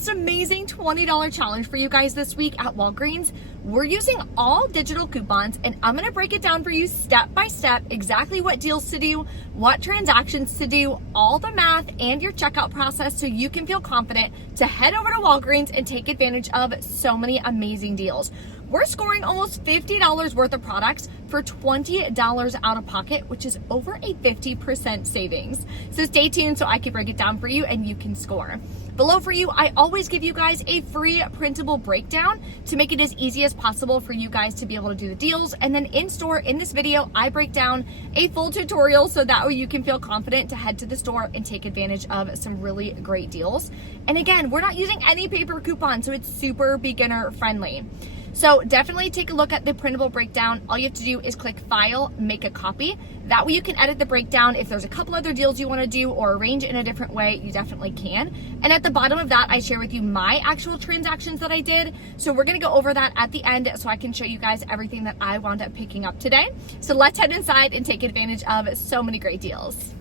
most amazing $20 challenge for you guys this week at Walgreens. We're using all digital coupons, and I'm gonna break it down for you step by step, exactly what deals to do, what transactions to do, all the math, and your checkout process so you can feel confident to head over to Walgreens and take advantage of so many amazing deals. We're scoring almost $50 worth of products for $20 out of pocket, which is over a 50% savings. So stay tuned so I can break it down for you and you can score. Below for you, I always give you guys a free printable breakdown to make it as easy as possible for you guys to be able to do the deals. And then in store, in this video, I break down a full tutorial so that way you can feel confident to head to the store and take advantage of some really great deals. And again, we're not using any paper coupons, so it's super beginner friendly. So definitely take a look at the printable breakdown. All you have to do is click File, Make a Copy. That way you can edit the breakdown. If there's a couple other deals you want to do or arrange it in a different way, you definitely can. And at the bottom of that, I share with you my actual transactions that I did. So we're going to go over that at the end so I can show you guys everything that I wound up picking up today. So let's head inside and take advantage of so many great deals.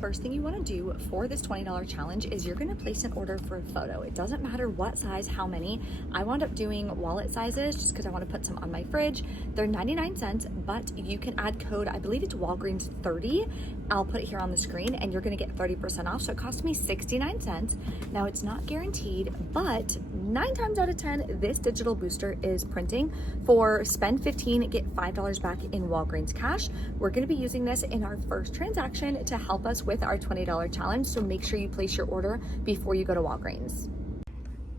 First thing you want to do for this $20 challenge is you're going to place an order for a photo. It doesn't matter what size, how many. I wound up doing wallet sizes just because I want to put some on my fridge. They're 99 cents, but you can add code, I believe it's Walgreens 30. I'll put it here on the screen and you're going to get 30% off. So it cost me 69 cents. Now it's not guaranteed, but 9 times out of 10, this digital booster is printing for spend 15, get $5 back in Walgreens cash. We're going to be using this in our first transaction to help us with our $20 challenge. So make sure you place your order before you go to Walgreens.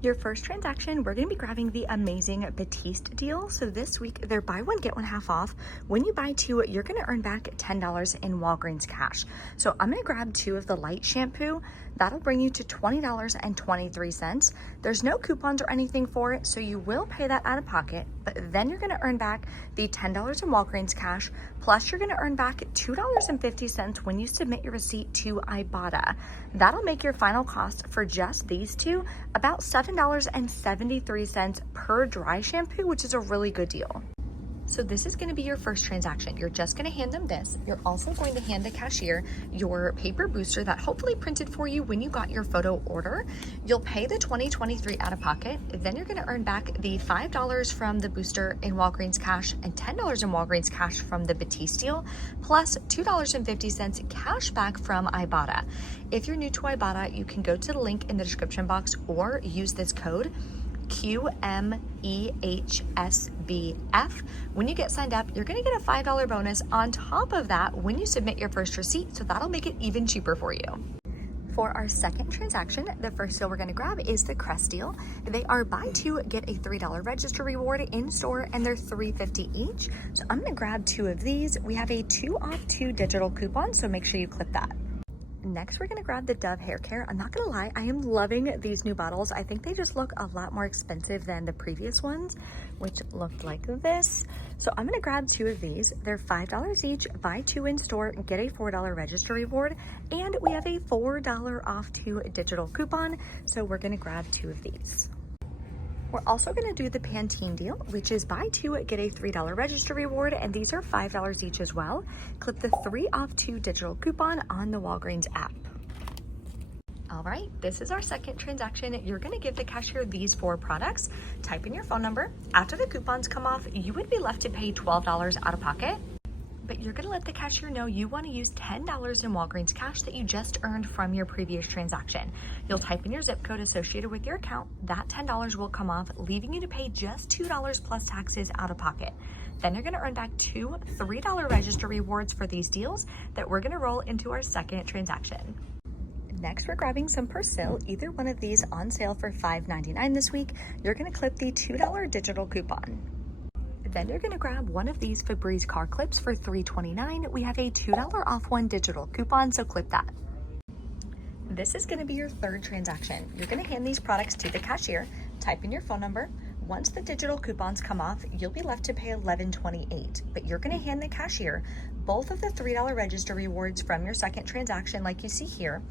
Your first transaction, we're going to be grabbing the amazing Batiste deal. So this week, they're buy one, get one half off. When you buy two, you're going to earn back $10 in Walgreens cash. So I'm going to grab 2 of the light shampoo. That'll bring you to $20.23. There's no coupons or anything for it, so you will pay that out of pocket, but then you're going to earn back the $10 in Walgreens cash, plus you're going to earn back $2.50 when you submit your receipt to Ibotta. That'll make your final cost for just these two about $7.73 per dry shampoo, which is a really good deal. So this is going to be your first transaction. You're just going to hand them this. You're also going to hand the cashier your paper booster that hopefully printed for you when you got your photo order. You'll pay the $20.23 out of pocket. Then you're going to earn back the $5 from the booster in Walgreens cash and $10 in Walgreens cash from the Batiste deal, plus $2.50 cash back from Ibotta. If you're new to Ibotta, you can go to the link in the description box or use this code QMEHSBF. When you get signed up, you're going to get a $5 bonus on top of that when you submit your first receipt, so that'll make it even cheaper for you. For our second transaction, the first deal we're going to grab is the Crest deal. They are buy 2, get a $3 register reward in store, and they're $3.50 each. So I'm going to grab 2 of these. We have a 2 off 2 digital coupon, so make sure you click that. Next, we're going to grab the Dove hair care. I'm not going to lie, I am loving these new bottles. I think they just look a lot more expensive than the previous ones, which looked like this. So I'm going to grab 2 of these. They're $5 each. Buy 2 in store, get a $4 register reward, and we have a $4 off 2 digital coupon. So we're going to grab 2 of these. We're also going to do the Pantene deal, which is buy 2, get a $3 register reward, and these are $5 each as well. Click the 3 off 2 digital coupon on the Walgreens app. All right, this is our second transaction. You're going to give the cashier these 4 products. Type in your phone number. After the coupons come off, you would be left to pay $12 out of pocket. But you're going to let the cashier know you want to use $10 in Walgreens cash that you just earned from your previous transaction. You'll type in your zip code associated with your account. That $10 will come off, leaving you to pay just $2 plus taxes out of pocket. Then you're going to earn back 2 $3 register rewards for these deals that we're going to roll into our second transaction. Next, we're grabbing some Persil, either one of these on sale for $5.99 this week. You're going to clip the $2 digital coupon. Then you're going to grab one of these Febreze car clips for $3.29. We have a $2 off 1 digital coupon, so clip that. This is going to be your third transaction. You're going to hand these products to the cashier, type in your phone number. Once the digital coupons come off, you'll be left to pay $11.28, but you're going to hand the cashier both of the $3 register rewards from your second transaction like you see here.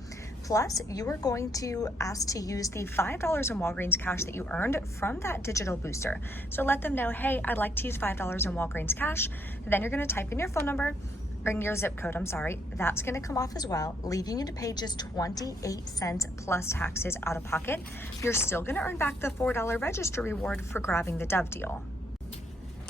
Plus, you are going to ask to use the $5 in Walgreens cash that you earned from that digital booster. So let them know, hey, I'd like to use $5 in Walgreens cash. Then you're going to type in your phone number, or in your zip code, I'm sorry, that's gonna come off as well, leaving you to pay just 28 cents plus taxes out of pocket. You're still gonna earn back the $4 register reward for grabbing the Dove deal.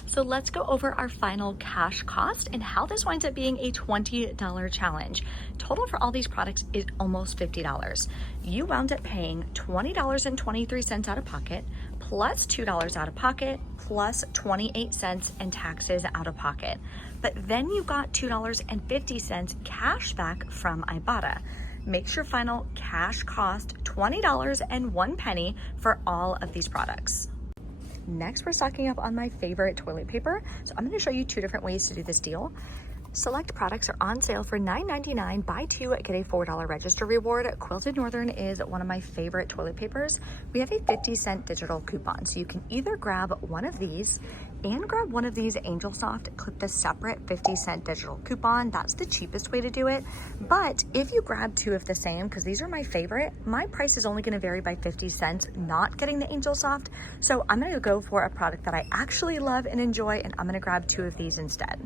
So let's go over our final cash cost and how this winds up being a $20 challenge. Total for all these products is almost $50. You wound up paying $20.23 out of pocket, plus $2 out of pocket, plus 28 cents in taxes out of pocket. But then you got $2.50 cash back from Ibotta. Makes your final cash cost $20.01 for all of these products. Next, we're stocking up on my favorite toilet paper. So I'm going to show you two different ways to do this deal. Select products are on sale for $9.99. Buy two, get a $4 register reward. Quilted Northern is one of my favorite toilet papers. We have a 50-cent digital coupon. So you can either grab one of these and grab one of these Angel Soft, clip the separate 50-cent digital coupon. That's the cheapest way to do it. But if you grab two of the same, because these are my favorite, my price is only going to vary by 50 cents, not getting the Angel Soft. So I'm going to go for a product that I actually love and enjoy, and I'm going to grab two of these instead.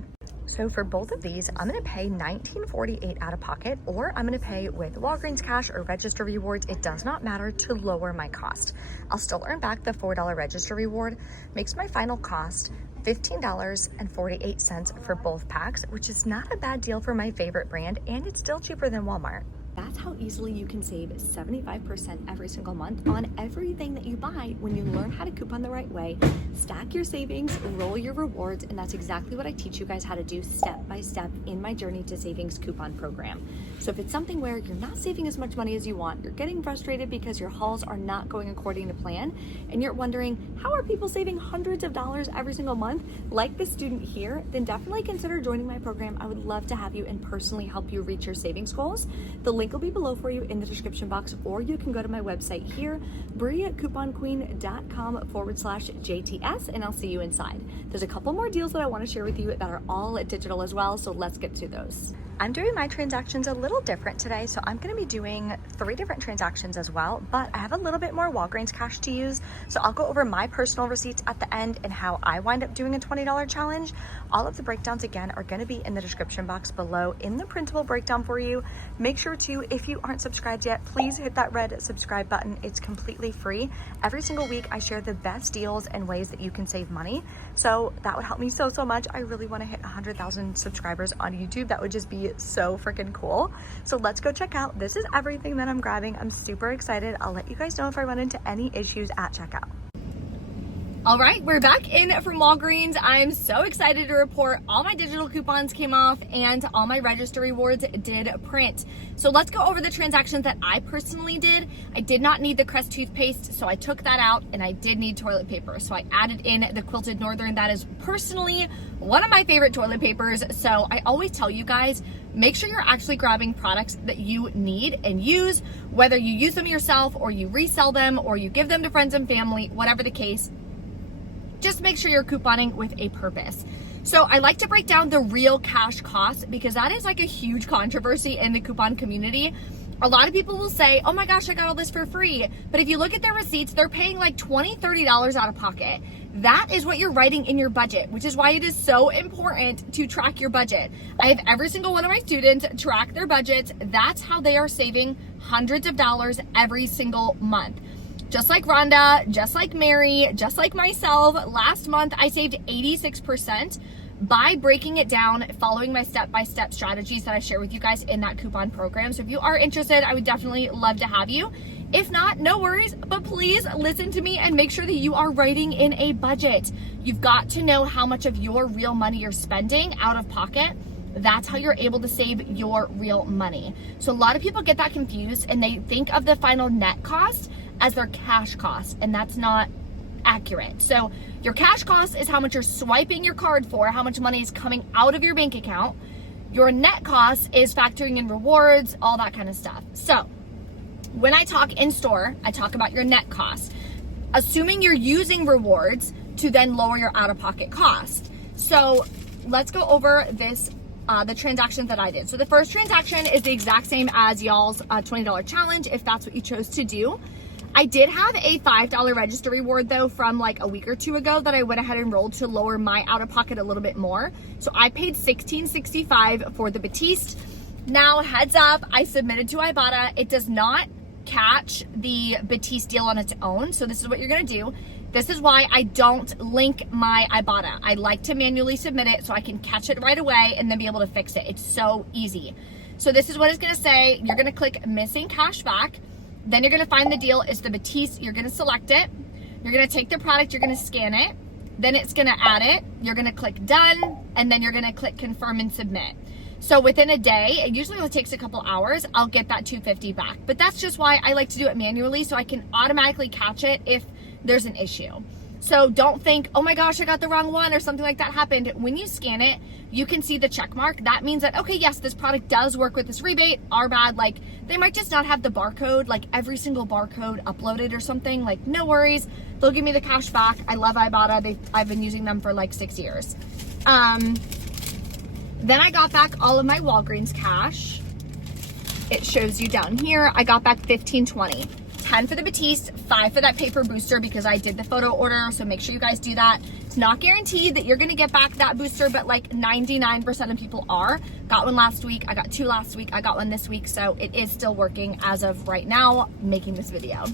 So for both of these, I'm gonna pay $19.48 out of pocket, or I'm gonna pay with Walgreens cash or register rewards. It does not matter to lower my cost. I'll still earn back the $4 register reward, makes my final cost $15.48 for both packs, which is not a bad deal for my favorite brand, and it's still cheaper than Walmart. That's how easily you can save 75% every single month on everything that you buy when you learn how to coupon the right way, stack your savings, roll your rewards, and that's exactly what I teach you guys how to do step by step in my Journey to Savings coupon program. So if it's something where you're not saving as much money as you want, you're getting frustrated because your hauls are not going according to plan, and you're wondering, how are people saving hundreds of dollars every single month, like this student here, then definitely consider joining my program. I would love to have you and personally help you reach your savings goals. The link will be below for you in the description box, or you can go to my website here, briacouponqueen.com/JTS, and I'll see you inside. There's a couple more deals that I want to share with you that are all digital as well, so let's get to those. I'm doing my transactions a little different today, so I'm going to be doing 3 different transactions as well, but I have a little bit more Walgreens cash to use, so I'll go over my personal receipts at the end and how I wind up doing a $20 challenge. All of the breakdowns, again, are going to be in the description box below in the printable breakdown for you. Make sure to, if you aren't subscribed yet, please hit that red subscribe button. It's completely free. Every single week, I share the best deals and ways that you can save money, so that would help me so much. I really want to hit 100,000 subscribers on YouTube. That would just be so freaking cool. So let's go check out. This is everything that I'm grabbing. I'm super excited. I'll let you guys know if I run into any issues at checkout. All right, we're back in from Walgreens. I'm so excited to report all my digital coupons came off and all my register rewards did print. So let's go over the transactions that I personally did. I did not need the Crest toothpaste, so I took that out, and I did need toilet paper. So I added in the Quilted Northern. That is personally one of my favorite toilet papers. So I always tell you guys, make sure you're actually grabbing products that you need and use, whether you use them yourself or you resell them or you give them to friends and family, whatever the case. Just make sure you're couponing with a purpose. So I like to break down the real cash cost, because that is like a huge controversy in the coupon community. A lot of people will say, oh my gosh, I got all this for free. But if you look at their receipts, they're paying like $20, $30 out of pocket. That is what you're writing in your budget, which is why it is so important to track your budget. I have every single one of my students track their budgets. That's how they are saving hundreds of dollars every single month. Just like Rhonda, just like Mary, just like myself, last month I saved 86% by breaking it down, following my step-by-step strategies that I share with you guys in that coupon program. So if you are interested, I would definitely love to have you. If not, no worries, but please listen to me and make sure that you are writing in a budget. You've got to know how much of your real money you're spending out of pocket. That's how you're able to save your real money. So a lot of people get that confused, and they think of the final net cost as their cash cost, and that's not accurate. So your cash cost is how much you're swiping your card for, how much money is coming out of your bank account. Your net cost is factoring in rewards, all that kind of stuff. So when I talk in store, I talk about your net cost, assuming you're using rewards to then lower your out-of-pocket cost. So let's go over this, the transactions that I did. So the first transaction is the exact same as y'all's $20 challenge, if that's what you chose to do. I did have a $5 register reward though from like a week or two ago that I went ahead and rolled to lower my out-of-pocket a little bit more. So I paid $16.65 for the Batiste. Now, heads up, I submitted to Ibotta. It does not catch the Batiste deal on its own. So this is what you're gonna do. This is why I don't link my Ibotta. I like to manually submit it so I can catch it right away and then be able to fix it. It's so easy. So this is what it's gonna say. You're gonna click missing cash back. Then you're gonna find the deal is the Batiste. You're gonna select it. You're gonna take the product, you're gonna scan it. Then it's gonna add it. You're gonna click done, and then you're gonna click confirm and submit. So within a day, it usually only takes a couple hours, I'll get that $250 back. But that's just why I like to do it manually so I can automatically catch it if there's an issue. So don't think, oh my gosh, I got the wrong one or something like that happened. When you scan it, you can see the check mark. That means that, okay, yes, this product does work with this rebate. Our bad, like they might just not have the barcode, like every single barcode uploaded or something. Like no worries, they'll give me the cash back. I love Ibotta. I've been using them for like 6 years. Then I got back all of my Walgreens cash. It shows you down here. I got back $15.20. 10 for the Batiste, 5 for that paper booster because I did the photo order, so make sure you guys do that. It's not guaranteed that you're gonna get back that booster, but like 99% of people are. Got one last week, I got 2 last week, I got one this week, so it is still working as of right now, making this video.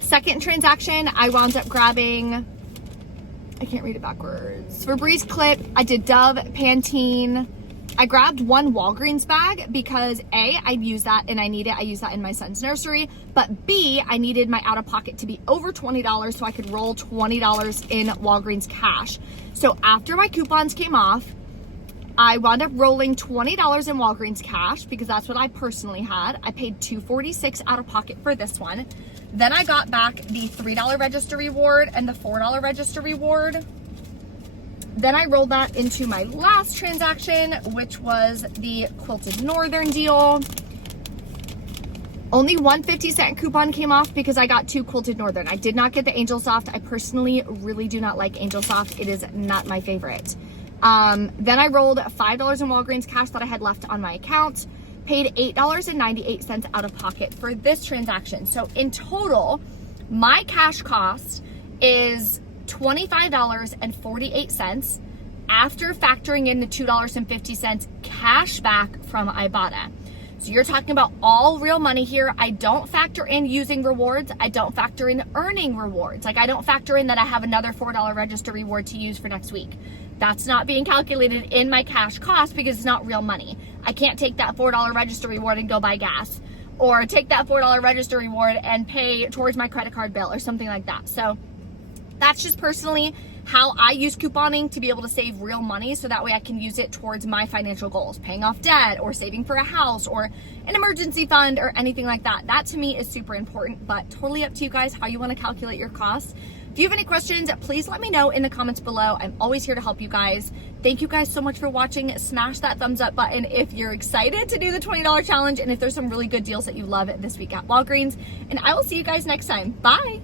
Second transaction, I wound up grabbing, I can't read it backwards, Febreze clip, I did Dove, Pantene. I grabbed one Walgreens bag because A, I'd use that and I need it. I use that in my son's nursery. But B, I needed my out-of-pocket to be over $20 so I could roll $20 in Walgreens cash. So after my coupons came off, I wound up rolling $20 in Walgreens cash because that's what I personally had. I paid $246 out-of-pocket for this one. Then I got back the $3 register reward and the $4 register reward. Then I rolled that into my last transaction, which was the Quilted Northern deal. Only one 50-cent coupon came off because I got 2 Quilted Northern. I did not get the Angel Soft. I personally really do not like Angel Soft. It is not my favorite. Then I rolled $5 in Walgreens cash that I had left on my account. Paid $8.98 out of pocket for this transaction. So in total, my cash cost is $25.48 after factoring in the $2.50 cash back from Ibotta. So you're talking about all real money here. I don't factor in using rewards. I don't factor in earning rewards. Like I don't factor in that I have another $4 register reward to use for next week. That's not being calculated in my cash cost because it's not real money. I can't take that $4 register reward and go buy gas, or take that $4 register reward and pay towards my credit card bill or something like that. So that's just personally how I use couponing to be able to save real money so that way I can use it towards my financial goals, paying off debt or saving for a house or an emergency fund or anything like that. That to me is super important, but totally up to you guys how you want to calculate your costs. If you have any questions, please let me know in the comments below. I'm always here to help you guys. Thank you guys so much for watching. Smash that thumbs up button if you're excited to do the $20 challenge and if there's some really good deals that you love this week at Walgreens. And I will see you guys next time. Bye.